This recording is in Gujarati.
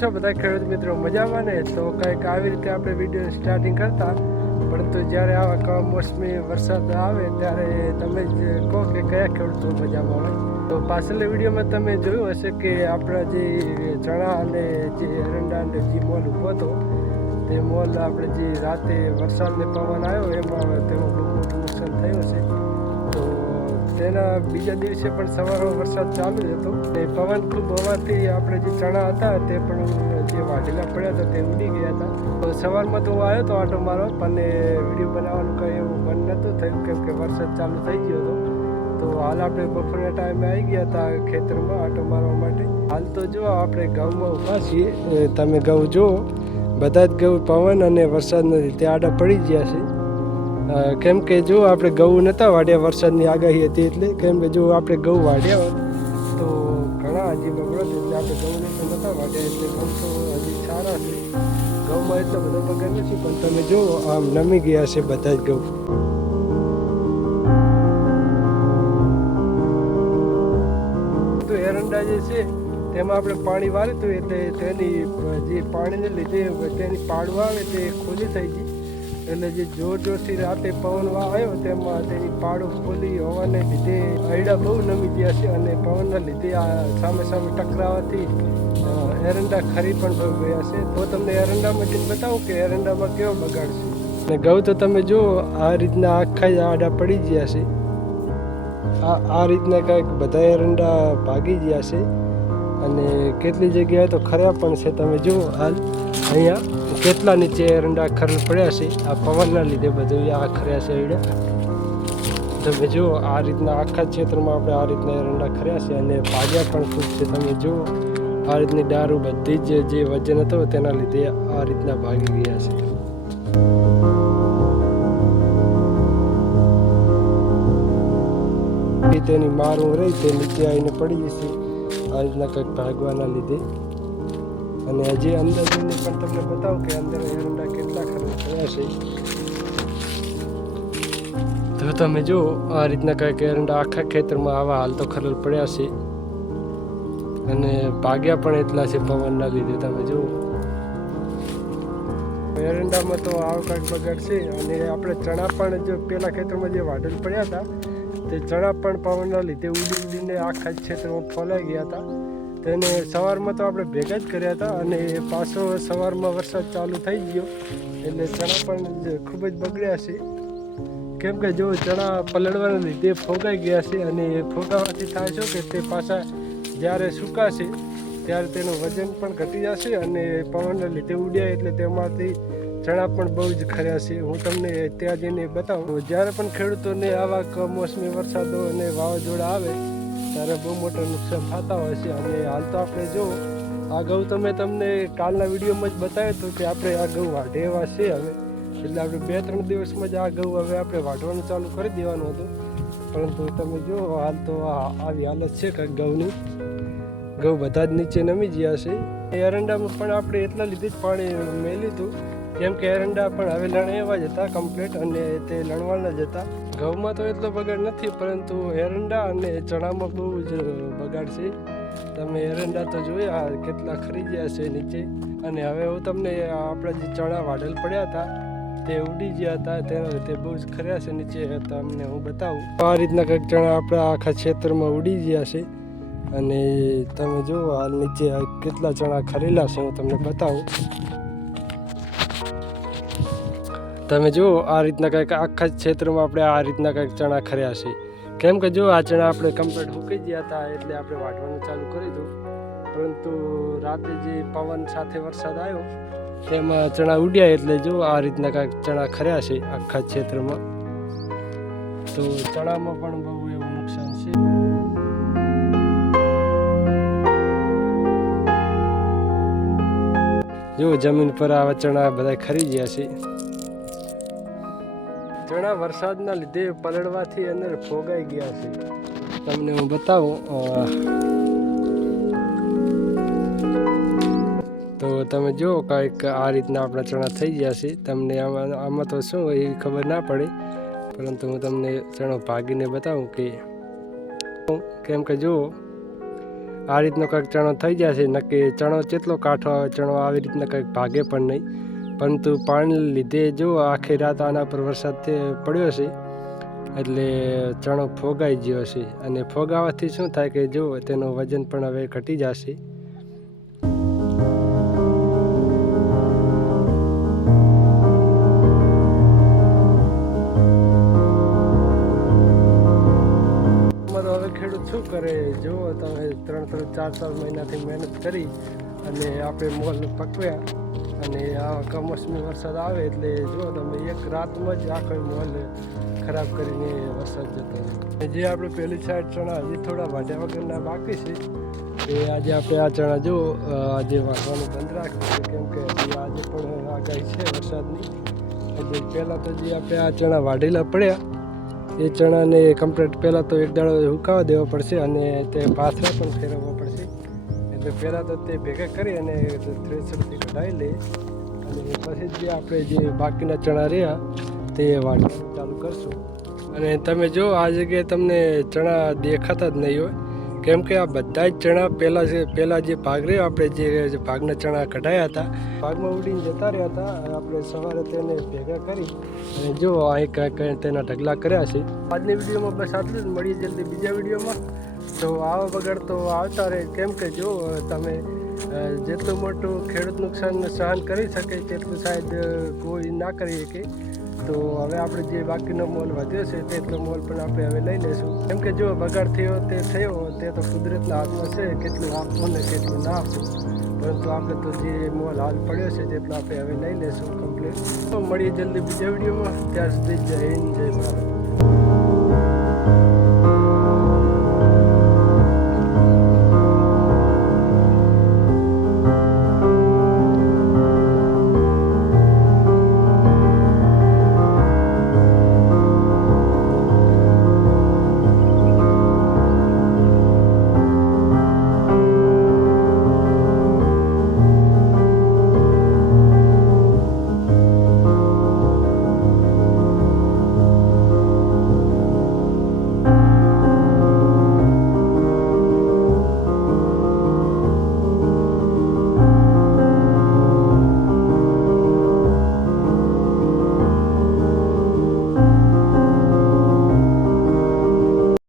છો બધા ખેડૂત મિત્રો મજામાં ને? તો કંઈક આવી રીતે આપણે વિડીયો સ્ટાર્ટિંગ કરતા, પરંતુ જ્યારે આવા કમોસમી વરસાદ આવે ત્યારે તમે જ કહો કે કયા ખેડૂતો મજામાં હોય. તો પાછળના વિડીયોમાં તમે જોયું હશે કે આપણા જે ચણા અને જે એરંડા અને જે મોલ ઊભો હતો તે મોલ આપણે જે રાતે વરસાદને પવન આવ્યો એમાં તેનું બહુ મોટું નુકસાન થયું છે. તો તેના બીજા દિવસે પણ સવારમાં વરસાદ ચાલુ હતો. તે પવન ખૂબ હોવાથી આપણે જે ચણા હતા તે પણ જે વાઢેલા પડ્યા હતા તે ઉડી ગયા હતા. તો સવારમાં તો હું આવ્યો હતો આટો મારવા, પણ વિડીયો બનાવવાનું કંઈ એવું મન નહોતું થયું કેમ કે વરસાદ ચાલુ થઈ ગયો હતો. તો હાલ આપણે બપોરના ટાઈમે આવી ગયા હતા ખેતરમાં આટો મારવા માટે. હાલ તો જો આપણે ઘઉંમાં ઊભા છીએ, તમે ઘઉં જુઓ, બધા જ ઘઉં પવન અને વરસાદના લીધે આડા પડી ગયા છે. કેમ કે જો આપણે ઘઉં નહોતા વાઢ્યા, વરસાદની આગાહી હતી એટલે. કેમ કે જો આપણે ઘઉં વાઢ્યા હોત તો ઘણા હજી બગડત, એટલે આપણે ઘઉં નહોતા વાઢ્યા એટલે ઘઉં તો હજી સારા છે. ઘઉંમાં એટલો બધો બગાડ નથી, પણ તમે જુઓ આમ નમી ગયા છે બધા જ ઘઉં. તો એરંડા જે છે તેમાં આપણે પાણી વાર્યું હતું એટલે તેની જે પાણીને લીધે તેની પાડું આવે તે ખોલી થઈ ગઈ. એટલે જે જોરથી રાતે પવન આવ્યો તેમાં તેની પાડું ખોલી હોવાને લીધે અયડા બહુ નમી ગયા છે, અને પવનના લીધે આ સામે ટકરાવાથી એરંડા ખરી પણ ગયા છે. તો તમને એરંડામાં જ બતાવું કે એરંડામાં કેવો બગાડ છે. અને ઘઉં તો તમે જુઓ આ રીતના આખા જ આડા પડી ગયા છે. આ રીતના કંઈક બધા એરંડા ભાગી ગયા છે, અને કેટલી જગ્યાએ તો ખર્યા પણ છે. તમે જુઓ હાલ અહીંયા કેટલા નીચે એરંડા ખરેલ પડ્યા છે, આ પવનના લીધે બધું આ ખર્યા છે એરંડા. તમે જુઓ આ રીતના આખા ક્ષેત્રમાં આપણે આ રીતના એરંડા ખર્યા છે, અને ભાગ્યા પણ ખૂબ છે. તમે જુઓ આ રીતની ડારું બધી જ જે વજન હતો તેના લીધે આ રીતના ભાગી ગયા છે. તેની મારું રહી તે નીચે આવીને પડી જશે આ રીતના કંઈક ભાગવાના લીધે. અને હજી અંદર જઈને પણ તમને બતાવું કે અંદર એરંડા કેટલા ખરેલ થયા છે. તો તમે જુઓ આ રીતના કંઈક એરંડા આખા ખેતરમાં આવા હાલ તો ખરેલ પડ્યા છે, અને ભાગ્યા પણ એટલા છે પવનના લીધે. તમે જુઓ એરંડામાં તો આવો કંઈક બગાડ છે. અને આપણે ચણા પણ જો પેલા ખેતરમાં જે વાઢેલ પડ્યા હતા તે ચણા પણ પવનના લીધે ઉડીને આખા ક્ષેત્રમાં ફોલાઈ ગયા હતા. તેને સવારમાં તો આપણે ભેગા જ કર્યા હતા, અને પાછો સવારમાં વરસાદ ચાલુ થઈ ગયો એટલે ચણા પણ ખૂબ જ બગડ્યા છે. કેમ કે જો ચણા પલળવાના લીધે ફોગાઈ ગયા છે, અને ફોગાવાથી થાય છે કે તે પાછા જ્યારે સુકાશે ત્યારે તેનું વજન પણ ઘટી જશે, અને પવનના લીધે ઉડ્યા એટલે તેમાંથી ચણા પણ બહુ જ ખર્યા છે. હું તમને ત્યાં જઈને બતાવું. જ્યારે પણ ખેડૂતોને આવા કમોસમી વરસાદો અને વાવાઝોડા આવે ત્યારે બહુ મોટા નુકસાન થતા હોય છે. અને હાલ તો આપણે જો આ ઘઉં તમને કાલના વિડીયોમાં જ બતાવ્યું હતું કે આપણે આ ઘઉં વાઢે એવા છે હવે, એટલે આપણે 2-3 દિવસમાં જ આ ઘઉં હવે આપણે વાઢવાનું ચાલુ કરી દેવાનું હતું. પરંતુ તમે જો હાલ તો આવી હાલત છે કે ઘઉંની. ઘઉં બધા જ નીચે નમી ગયા છે. એરંડામાં પણ આપણે એટલા લીધે જ પાણી મેલ્યું હતું કેમ કે એરંડા પણ હવે લણે એવા જ હતા કમ્પ્લીટ, અને તે લણવાના જ હતા. ઘઉંમાં તો એટલો બગાડ નથી, પરંતુ એરંડા અને ચણામાં બહુ જ બગાડ છે. તમે એરંડા તો જોયા કેટલા ખરી ગયા છે નીચે. અને હવે હું તમને આપણા જે ચણા વાઢેલ પડ્યા હતા તે ઉડી ગયા હતા તેના લીધે બહુ જ ખર્યા છે નીચે. તમને હું બતાવું આ રીતના કંઈક ચણા આપણા આખા ક્ષેત્રમાં ઉડી ગયા છે. અને તમે જુઓ હાલ નીચે કેટલા ચણા ખરેલા છે હું તમને બતાવું. તમે જુઓ આ રીતના કંઈક આખા ક્ષેત્રમાં આપણે આ રીતના કંઈક ચણા ખર્યા છે. કેમ કે જો આ ચણા આપણે કમ્પ્લીટ સૂકી ગયા હતા એટલે આપણે વાઢવાનું ચાલુ કરી દઉં, પરંતુ રાતે જે પવન સાથે વરસાદ આવ્યો તેમાં ચણા ઉડ્યા એટલે જો આ રીતના કંઈક ચણા ખર્યા છે આખા ક્ષેત્રમાં. તો ચણામાં પણ બહુ એવું નુકસાન છે. જો જમીન પર આવા ચણા બધા ખરી ગયા છે. ચણા વરસાદના લીધે પલળવાથી અંદર ફોગાઈ ગયા છે. તમને હું બતાવું. તો તમે જુઓ કંઈક આ રીતના આપણા ચણા થઈ ગયા છે. તમને આમાં તો શું એવી ખબર ના પડે, પરંતુ હું તમને ચણો ભાગીને બતાવું કે કેમ કે જુઓ આ રીતનો કંઈક ચણો થઈ જશે. નક્કી ચણો કેટલો કાઠો આવે, ચણો આવી રીતના કંઈક ભાગે પણ નહીં. પરંતુ પાણી લીધે જો આખી રાત આના પર વરસાદ પડ્યો છે એટલે ચણો ફોગાઈ ગયો છે. અને ફોગાવાથી શું થાય કે જો તેનું વજન પણ હવે ઘટી જશે. હવે ખેડૂત શું કરે, જો તમે 3-4 મહિનાથી મહેનત કરી અને આપણે મોલ પકવ્યા અને આ કમોસમી વરસાદ આવે એટલે જો તમે એક રાતમાં જ આખો મોલ ખરાબ કરીને વરસાદ જતો રહે. જે આપણે પહેલી સાઈડ ચણા હજી થોડા વાઢ્યા વગરના બાકી છે એ આજે આપણે આ ચણા જો આજે વાઢવાનું બંધ રાખ્યું છે, કેમ કે આજે પણ આગાહી છે વરસાદની. એટલે પહેલાં તો જે આપણે આ ચણા વાઢેલા પડ્યા એ ચણાને કમ્પ્લીટ પહેલાં તો એક દાડો હુકાવા દેવો પડશે અને તે પાથરા પણ ફેરવવા પડશે. એટલે પહેલાં તો તે ભેગા કરી અને થ્રેશરથી કઢાવી લઈએ અને પછી જે આપણે જે બાકીના ચણા રહ્યા તે વાટવાનું ચાલુ કરશું. અને તમે જો આ જગ્યાએ તમને ચણા દેખાતા જ નહીં હોય, કેમ કે આ બધા જ ચણા પહેલાં જે ભાગ રહ્યો આપણે જે ભાગના ચણા કઢાયા હતા ભાગમાં ઉડીને જતા રહ્યા હતા. આપણે સવારે તેને ભેગા કરી અને જો અહીં કાંઈ તેના ઢગલા કર્યા છે. આજની વિડીયોમાં બસ આટલું જ. મળીએ જલ્દી બીજા વિડીયોમાં. તો આવા વગર તો આવતા રહે, કેમ કે જો તમે જેટલું મોટું ખેડૂત નુકસાન સહન કરી શકે તેટલું શાયદ કોઈ ના કરી શકે. તો હવે આપણે જે બાકીનો મોલ વધ્યો છે તેટલો મોલ પણ આપણે હવે લઈ લઈશું, કેમ કે જો બગાડ થયો તે તો કુદરતના હાથમાં છે, કેટલું આપવું ને કેટલું ના આપવું. પરંતુ આપણે તો જે મોલ હાલ પડ્યો છે તેટલો આપણે હવે લઈ લઈશું કમ્પ્લીટ. તો મળીએ જલ્દી બીજા વિડીયોમાં. ત્યાં સુધી જય હિન્દ, જય ભારત.